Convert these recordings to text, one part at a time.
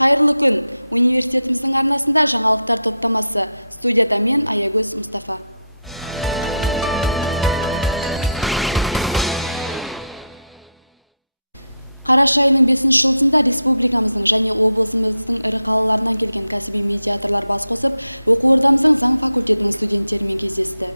Қайырлы күн. Университетіміздің арнасында жаңалықтар топтамасы. Студияда мен Аягөз Мұстафа. Қараша айының 5 жылдығында республикамыздың және облысымыздың ірі қалаларынан келген кәсіби медиаторлар бас қосып, оқу ордамыздың заң факультетінің студенттерімен кездесті.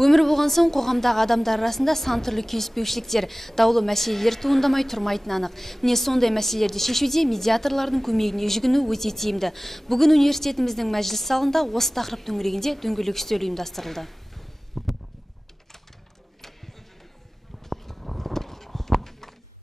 Өмір болған соң қоғамдағы адамдар арасында сан түрлі келіспеушіліктер, даулы мәселелер туындамай тұрмайтыны анық. Міне сондай мәселелерді шешуде медиаторлардың көмегіне жүгіну өте тиімді. Бүгін университетіміздің мәжіліс залында осы тақырып төңірегінде дөңгелек үстел ұйымдастырылды.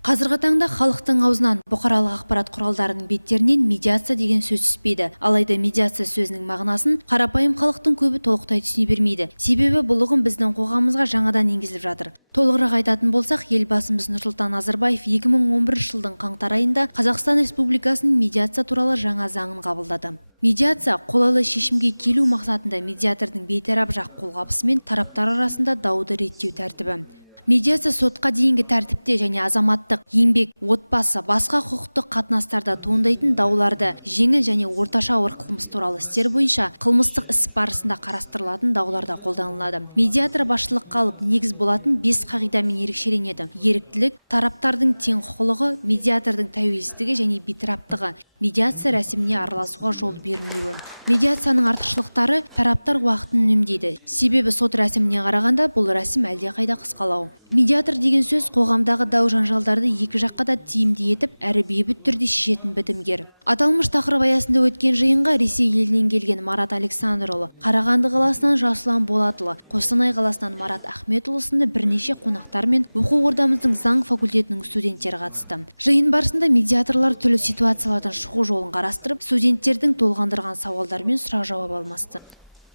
Қазіргі таңда халықтың аузынан, бұқаралық ақпарат құралдарының беттерінен медиация деген сөз түспейді. Алайда медиация сөзінің мағынасын қарапайым халықтың көбі толықтай түсіне бермейді. Себебі бұл ұғым біздің қоғамымызға жаңадан енгізіліп жатыр. Толығырақ айтатын болсақ, елбасымыз Нұрсұлтан Назарбаев 2011 жылдың қаңтар айында Қазақстан Республикасының медиация туралы жаңа заңын қабылдады. Медиация қолайлы шешімге келу мақсатында медиатордың бейтарап жақ қолғабысымен тараптар арасында дауды реттеу тәртібі. Медиация сотқа дейінгі тәртіпте және азаматтық, еңбек, отбасы, басқа құқықтық қатынастарда туындайтын дауларды жеңіл және орташа ауыр қылмыс туралы істер бойынша қылмыстық іс барысында қарастырылатын дауларда қолданылады. Медиатор басшылыққа алып негіз болатын 5 қағидамен ерекшеленеді. Еріктілік, тараптардың тең құқылығы, медиатордың тәуелсіздігі және бейтараптығы, медиация рәсіміне араласуға жол берілмеуі. Медиацияның артықшылықтары: тараптар уақытын үнемдейді. Себебі сот рәсіміне қарағанда бұл рәсім әлдеқайда қысқалау. Медиатор деген сөз қоғамдағы дау-жанжалдарды екі жаққа да тиімді етіп, әрі бейбіт түрде шешетін бітімгер. Аталмыш тақырып аясында өткен жиынға Ресей елінен келген Марат Александрұлы, Қарағанды қаласынан Жасұлан Болатұлы, Қостанай қаласынан Марат Ахметұлы сынды бірнеше қонақтар мен оқу ордамыздың заң факультетінің студенттері қатысты. Жиын барысында медиаторлар түрлі ситуациялардан шығу жолын қарастырып, студенттердің толғандырған сауалдар мен сұрақ-жауап алмасты.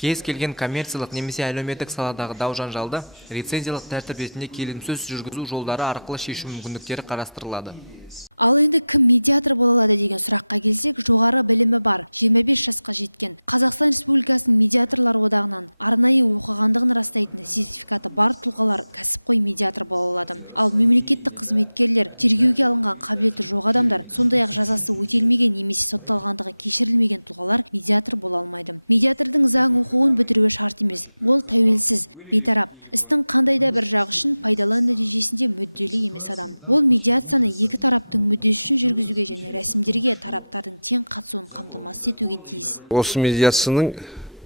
Кез келген коммерциялық немесе әлеуметтік саладағы дау-жанжалды рецензиялық тәртіп ретінде келеңсіз жүргізу жолдары арқылы шешу мүмкіндіктері қарастырылады. Ал енді кім медиатор бола алады деген сұраққа келсек, жоғары білімі бар, 25 жасқа жеткен, Қазақстан Республикасының медиаторлар одағынан арнайы оқығандығын растайтын сертификаты бар тұлғалар кәсіпқой медиатор бола алады. Ал мемлекеттік қызметкерлер, тергеуге алынған қабілеті жоқ адамдар, сондай-ақ жазасы өтелмеген немесе сотталғандығы кешірілмеген тұлғалар медиатор бола алмайды. Медиатордың заң оқуын бітіруі шарт емес. Ол тәуелсіз, бейтарап, істің қандай да бір жағы үшін пайдалы нәтижесінде мүдделі емес адам. Ол медиацияны екі тараптың мүддесі үшін жүргізуге және рәсімдерге тараптардың тең қатысуын қамтамасыз етуге тиіс. Осы медиацияның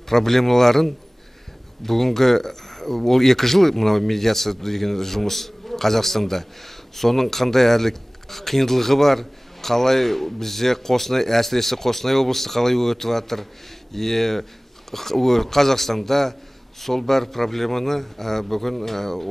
проблемаларын бүгінгі ол 2 жыл мына медиация деген жұмыс Қазақстанда. Соның қандай әлі қиындылығы бар, қалай бізде Қостанай, әсіресе Қостанай облысы қалай өтіп жатыр, Қазақстанда сол бар проблеманы бүгін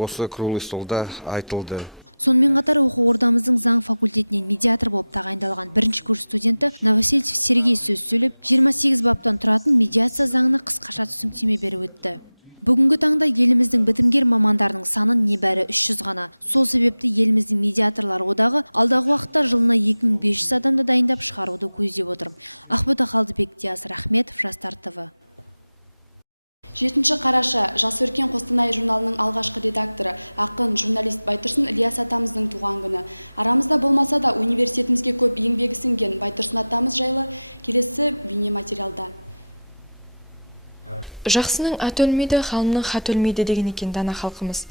осы круглый столда айтылды. Сонымен қатар оқу ордамыздың заң факультетінен медиатор болып тағайындалған бірінші курс студенті Новосельцев Сергей сөз сөйлеп, 28 баптан тұратын медиация заңына қысқаша түсініктеме беріп өтті. Бүгінгі таңда еліміздің бітімгер мамандарының санын небәрі 300 ғана. Сол себепті еліміздің медиаторлар одағы алдағы уақытта жылына 2500 адамды дайындап шығаруды көздеп отыр. Ақбота Қалдыбек, Диас Рахметов, Жастар ТВ. 7 қараша Жас өркен Қостанай журналының алғашқы редакторы, ақын, журналист Байтұрсын Ілияс атамыздың туған күні. Арамызда болмаса да университетімізге көп еңбегі сіңген Байтұрсын атамыз жайлы келесі бейнематериалда. Жақсының аты өлмейді, халымның хат өлмейді деген екен дана халқымыз.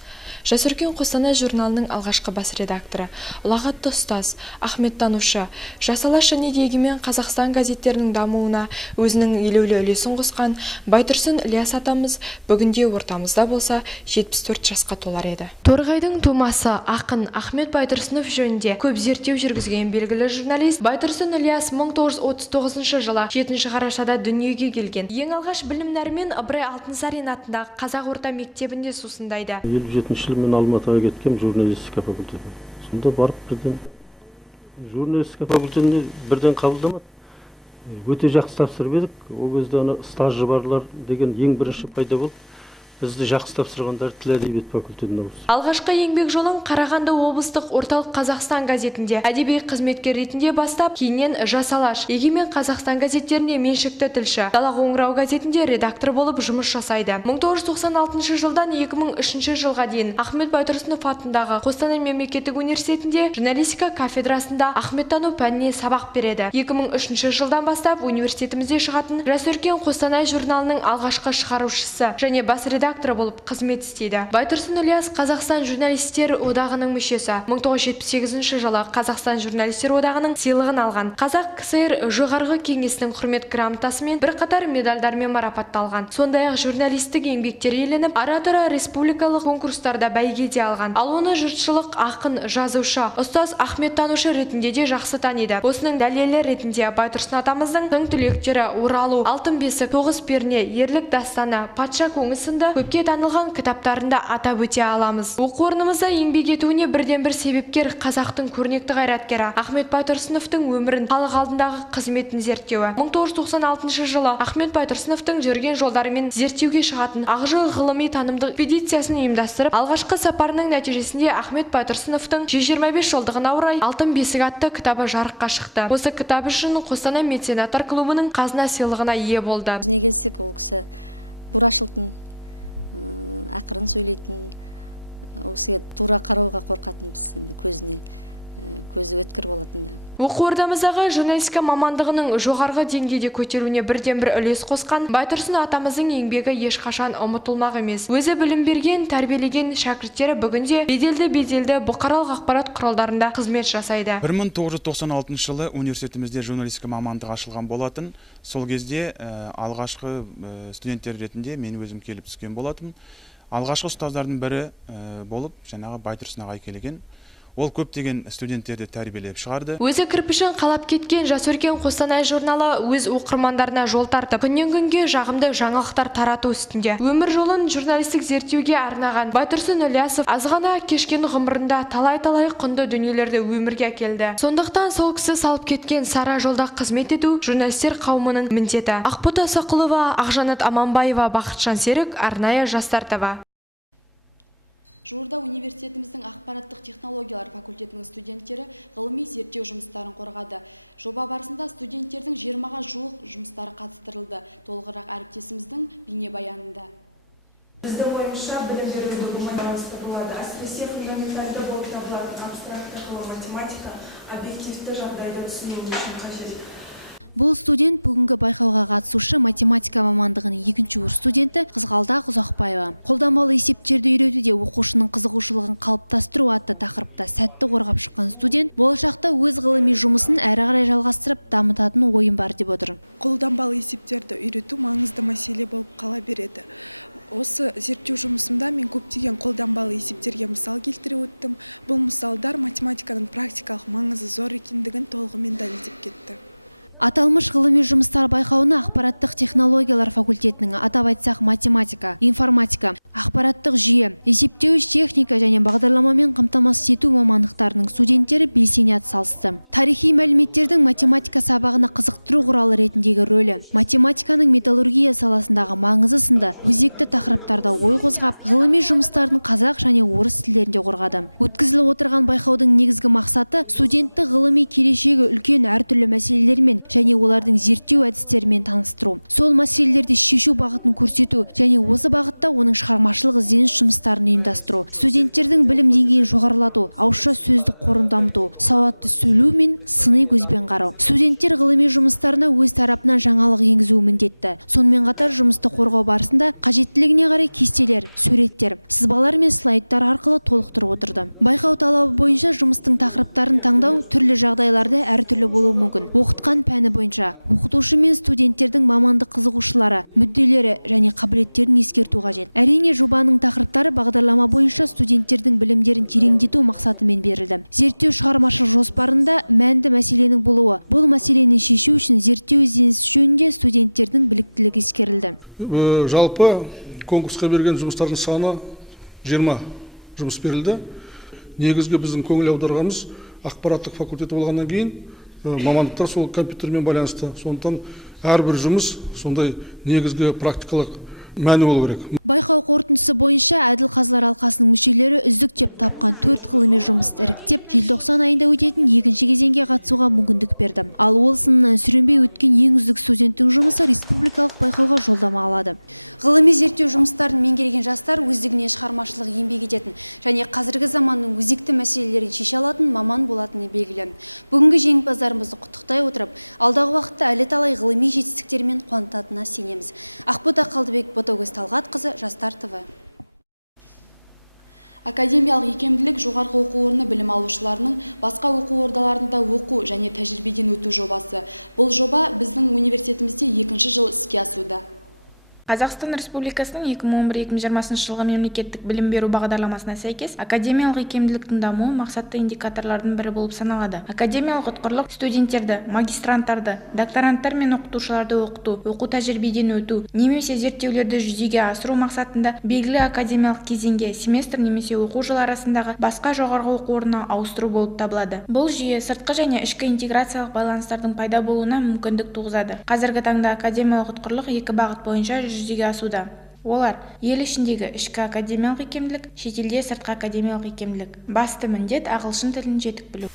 Жас өркен Қостанай журналының алғашқы бас редакторы, ұлағатты ұстаз, ахметтанушы, жас алаш және егемен Қазақстан газеттерінің дамуына өзінің елеулі үлесін қосқан Байтұрсын Ілияс атамыз бүгінде ортамызда болса 74 жасқа толар еді. Торғайдың тумасы ақын Ахмет Байтұрсынов жөнінде көп зерттеу жүргізген белгілі журналист Байтұрсын Ілияс 1939 жылы 7 қарашада дүниеге келген. Ең алғаш білімнәрмен Ыбырай Алтынсарин атындағы Қазақ орта мектебінде сусындайды. 57 жылы мен Алматыға кеткем журналистика факультетіне. Сонда барып бірден журналистика факультетіне бірден қабылдамады. Өте жақсы тапсырып едік. Ол кезде стажы барлар деген ең бірінші пайда болды. бізді жақсы тапсырғандар тіл әдебиет факультетіне ауысты. Алғашқы еңбек жолын Қарағанды облыстық Орталық Қазақстан газетінде әдеби қызметкер ретінде бастап, кейіннен Жас Алаш, Егемен Қазақстан газеттерінде меншікті тілші, Дала Қоңырау газетінде редактор болып жұмыс жасайды. 1996 жылдан 2003 жылға дейін Ахмет Байтұрсынов атындағы Қостанай мемлекеттік университетінде журналистика кафедрасында ахметтану пәніне сабақ береді. 2003 жылдан бастап университетімізде шығатын Жас өркен Қостанай журналының алғашқы шығарушысы және бас редакторы болып қызмет істейді. Байтұрсын Ілияс Қазақстан журналистер одағының мүшесі. 1978 жылы Қазақстан журналистер одағының сыйлығын алған. Қазақ КСР жоғарғы кеңесінің құрмет грамотасымен бірқатар медальдармен марапатталған. Сондай-ақ журналистік еңбектері еленіп, ара-тұра республикалық конкурстарда бәйгеде алған. Ал оны жұртшылық ақын, жазушы, ұстаз ахметтанушы ретінде де жақсы таниды. Осының дәлелі ретінде Байтұрсын атамыздың тың түлектері, Оралу, Алтын бесік, Тоғыз перне, Ерлік дастаны, Патша көңі сынды көпке танылған кітаптарында атап өте аламыз. Оқу орнымызда еңбек етуіне бірден-бір себепкер қазақтың көрнекті қайраткері Ахмет Байтұрсыновтың өмірін, халық алдындағы қызметін зерттеуі. 1996 жылы Ахмет Байтұрсыновтың жүрген жолдарымен зерттеуге шығатын Ақжол ғылыми танымдық экспедициясын ұйымдастырып, алғашқы сапарының нәтижесінде Ахмет Байтұрсыновтың 125 жылдығына орай Алтын бесік атты кітабы жарыққа шықты. Осы кітап үшін Қостанай меценаттар клубының қазына сыйлығына ие болды. Бізіне келсек, ол кісі бурашылтын, ақырын сөйлейтін, ол кісіге тура қарауға қорқатынбыз, енді көзі өткір болатын да. Оқу ордамыздағы журналистика мамандығының жоғарғы деңгейде көтеруіне бірден-бір үлес қосқан Байтұрсын атамыздың еңбегі ешқашан ұмытылмақ емес. Өзі білім берген, тәрбиелеген шәкірттері бүгінде беделді бұқаралық ақпарат құралдарында қызмет жасайды. 1996 жылы университетімізде журналистика мамандығы ашылған болатын. Сол кезде алғашқы студенттер ретінде мен өзім келіп түскен болатын. Алғашқы ұстаздардың бірі болып, жаңағы Байтұрсын ағай келген. Ол көптеген студенттерді тәрбиелеп шығарды. Өзі кірпішін қалап кеткен Жас өркен Қостанай журналы өз оқырмандарына жол тартып, күннен күнге жағымды жаңалықтар тарату үстінде. Өмір жолын журналистік зерттеуге арнаған Байтұрсын Ілиясов аз ғана кешкен ғұмырында талай-талай құнды дүниелерді өмірге әкелді. Сондықтан сол кісі салып кеткен сара жолда қызмет ету журналистер қауымының міндеті. Ақбота Сақұлова, Ақжанат Аманбаева, Бақытжан Серік, арнайы Жастар ТВ. Жуырда университетіміздің ақпараттық технологиялар факультетінің студенттері ғылыми зерттеу жұмыстарын қорғады. Жоба барысында студенттердің 20-ға жуық жұмыстары қатыстырылды. Толығырақ әріптесіміздің бейнебаянында. Біздің ойымызша білім беруді гуманитарластырылады. Әсіресе фундаменталды болып табылатын абстракты математика объективті жағдайды түсіну үшін қажет. Бұл студент бүгінгі байқауға қатысушы математика мамандығының 2-ші курс студенті Қызғалдақ Ұзақбаева. Қолданбалы есептерді үйретуде оқушының қызығушылығын қалыптастыру атты тақырыпта сәтті қорғап шыққан студент болашақта өз ғылыми жұмысын әрі қарай жалғастырып дамытатын ойын бар деп отыр. Қолданбалы есептерді үйрету маңызды мәселе болып қала береді. Осы зерттеу жұмысымда мен көптеген қолданбалы есептерге мысал келтіре өттім. Бұл мысалдар математиканың практикалық маңызы зор екендігін толығымен дәлелдеп кетті. Аталмыш ғылыми жұмыстар байқауына ақпараттық технологиялар факультетінің, атап айтсақ математика, информатика, ақпараттық жүйе, есептеуіш техника және бағдарламамен қамтамасыз ету мамандықтарының студенттері белсене атсалысты. Тарихи мәліметтердің математика сабағына қызықтыру құралы ретіндегі рөлі, математиканың металлургия саласындағы маңызы сынды өзекті тақырыптарда ой қозғап, ғылыми жұмыстардың қазақ және орыс тілдерінде қорғады. Өткізіліп отырған байқаудың негізгі мақсаты студентті ғылыми келешегі үлкен әртүрлі мәселелермен және олардың зерттеу әдістерімен таныстыру, сол мәселелерді шешу бағытын көрсету және осы бағытта оның шығармашылық ізденіс жұмыстарын ұйымдастыру, студенттердің білім деңгейін жоғарылату, ауызша сөздік қорын дамыту, сауатты сөйлеу мен сыни көзбен қарау. Студенттер ғылыми жұмыстарына өз тарапынан жаңалық енгізуі міндетті. Сонымен қатар жұмысты қорғау барысында қажеттілігіне қарай кестелер, суреттер, сызбалар мен слайдтар арқылы толықтырып отырды. Байқау талабы бойынша жұмыстың тақырыптарын таңдау түрлі жағдайларда әртүрлі болуы мүмкін. Оқытқан пәні бойынша оқытушы мен студенттердің мамандық қызығушылары, мүдделері және қабілеттерін ескерту қажет. Әрине, жобаның тақырыптары бағдарлама бойынша студенттердің білімдерін тереңдету мақсатымен берілді. Зерттеу шығармашылық жоспарында мәнді мәселенің болуы, бұл мәселені шешу үшін зерттеу ізденіс жөнінде студенттердің біліктілігі ескерілді. Жалпы конкурсқа берген жұмыстардың саны 20 жұмыс берілді. Негізгі біздің көңіл аударғанымыз ақпараттық факультеті болғаннан кейін мамандықтар сол компьютермен байланысты. Сондықтан әрбір жұмыс сондай негізгі практикалық мәні болу керек. Байқау қорытындысы бойынша әділ қазылар алқасының мүшелері үздік деп тапқан 4 ғылыми жұмысты іріктеп, желтоқсан айында өтетін екінші кезеңге қатысуға мүмкіндік берді. Ал ол сынынан сүрінбей өткен ең үздік студенттің жұмысы республикалық байқауға жолдама алады. Ғылыми зерттеу жұмыстарын меңгерген жастар өздігінен шығармашылық еңбек ететін және қазіргі заманның өзекті мәселелерін шеше алатын маман болатыны белгілі. Бүгінгі жеңімпаздарымызды құттықтай отырып, алдағы уақытта әлі талай ғылыми жетістіктермен қуантатынына сенеміз. Ақбота Қалдыбек, Ботагөз Талғатқызы, Жастар ТВ. Академиялық икемділік жоғарғы оқу орны білім алушыларының басқа оқу ордаларында оқу және тәжірибеден өту жобасы. Бұл жоба біздің университетімізде екінші жыл іске асуда. Қазақстан Республикасының 2011-2020 жылғы мемлекеттік білім беру бағдарламасына сәйкес академиялық икемділіктің дамуы мақсатты индикаторлардың бірі болып саналады. Академиялық ұтқырлық студенттерді, магистранттарды, докторанттар мен оқытушыларды оқыту, оқу тәжірибеден өту, немесе зерттеулерді жүзеге асыру мақсатында белгілі академиялық кезеңге семестр немесе оқу жылы арасындағы басқа жоғарғы оқу орнына ауыстыру болып табылады. Бұл жүйе сыртқы және ішкі интеграциялық байланыстардың пайда болуына мүмкіндік туғызады. Қазіргі таңда академиялық ұтқырлық екі бағыт бойынша жүзеге асуда. Олар ел ішіндегі ішкі академиялық икемділік, шетелде сыртқы академиялық икемділік. Басты міндет ағылшын тілін жетік білу.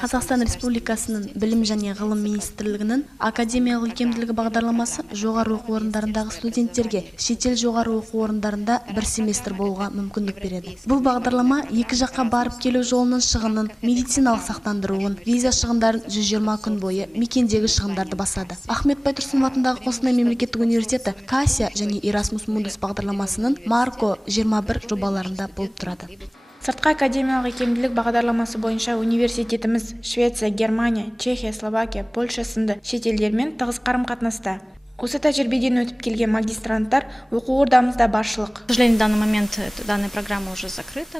Қазақстан Республикасының білім және ғылым министрлігінің академиялық икемділігі бағдарламасы жоғары оқу орындарындағы студенттерге шетел жоғары оқу орындарында бір семестр болуға мүмкіндік береді. Бұл бағдарлама екі жаққа барып келу жолының шығынын, медициналық сақтандыруын, виза шығындарын 120 күн бойы мекендегі шығындарды басады. Ахмет Байтұрсынов атындағы Қостанай мемлекеттік университеті Кассия және Erasmus Mundus бағдарламасының Марко 21 жобаларында болып тұрады. Сыртқы академиялық икемділік бағдарламасы бойынша университетіміз Швеция, Германия, Чехия, Словакия, Польша сынды шетелдермен тығыз қарым-қатынаста. Осы тәжірибеден өтіп келген магистранттар оқу ордамызда баршылық. К сожалению, в данный момент данная программа уже закрыта.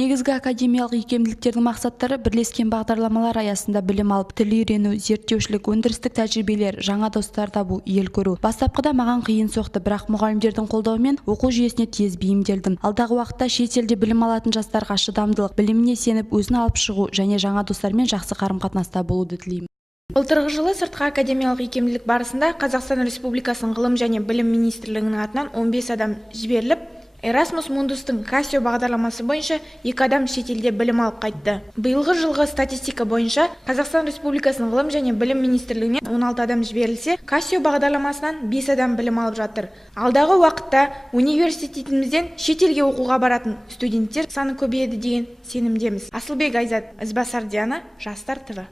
Негізгі академиялық икемділіктердің мақсаттары бірлескен бағдарламалар аясында білім алып, тіл үйрену, зерттеушілік, өндірістік тәжірибелер, жаңа достар табу, ел көру. Бастапқыда маған қиын соқты, бірақ мұғалімдердің қолдауымен оқу жүйесіне тез бейімделдім. Алдағы уақытта шет елде білім алатын жастарға шыдамдылық, біліміне сеніп, өзін алып шығу және жаңа достармен жақсы қарым-қатынаста болуды тілеймін. Былтырғы жылы сыртқы академиялық икемділік барысында Қазақстан Республикасының ғылым және білім министрлігінің атынан 15 адам жіберіліп, Erasmus Mundus'тың Кассио бағдарламасы бойынша 2 адам шетелде білім алып қайтты. Биылғы жылғы статистика бойынша Қазақстан Республикасының ғылым және білім министрлігіне 16 адам жіберілсе, Кассио бағдарламасынан 5 адам білім алып жатыр. Алдағы уақытта университетімізден шетелге оқуға баратын студенттер саны көбейеді деген сенімдеміз. Асылбек Айзат, Ізбасар Диана, Жастар ТВ.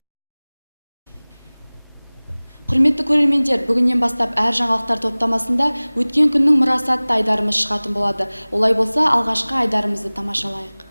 Құрметті көрермендер, бүгіннен бастап әр жаңалықтар топтамасында өткен күннің мұрасы атты айдарымыз шығатын болады. Олай болса, алғашқы айдарымызды тамашалайық.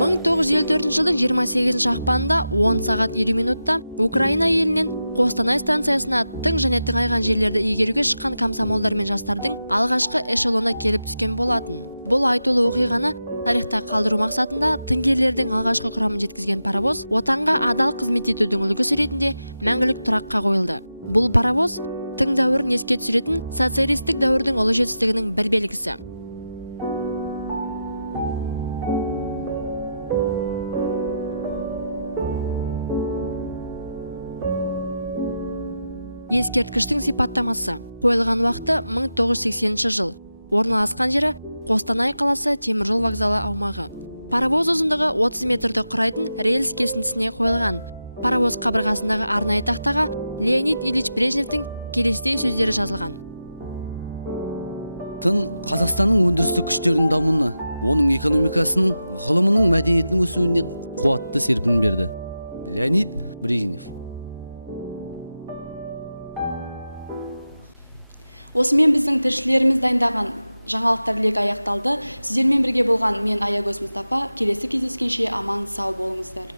1954 жылдың 28 ақпанында 10 сағат 20 минутта Украина елінен Қостанай станциясына тың және тыңайған жерлерді игеруге шыққан комсомолдар мен жастардың алғашқы эшелоны келіп түскен болатын. Бұл айтулы оқиғаны тарихта қалдыру мақсатында тыңгерлердің алғашқы құрамын жеткізген паровоз отанға адал қызмет етудің үлгісі ретінде мәңгілік тұраққа қойылды. Бұл паровоз тың дәуірін еске түсіретін социалистік дәуірдің ұлы жетістігінің бір белгісі. Ескерткіштің сипаттамасы. Қойылған уақыты 1980 жыл. Орналасқан жері Қостанай қаласы теміржол вокзалы аумағы. Паровоз ұзындығы 30 метрді құрайтын рельс кесіндісіне қойылған. Паровоз қабырғасындағы арнайы тақтаға Леонид Ильич Брежневтің келесідей сөздері жазылған. Тың Қазақстанның өндірістік күштерінің дамуына, оның экономикасының, ғылымының, мәдениетінің өсуіне қуатты серпін берді. Леонид Брежнев. Осымен біздің тілшілеріміз дайындаған жаңалықтар легі аяқталды. Сіздермен бірге болған мен Аягөз Мұстафа. Келесі кездескенше аман сау болыңыздар.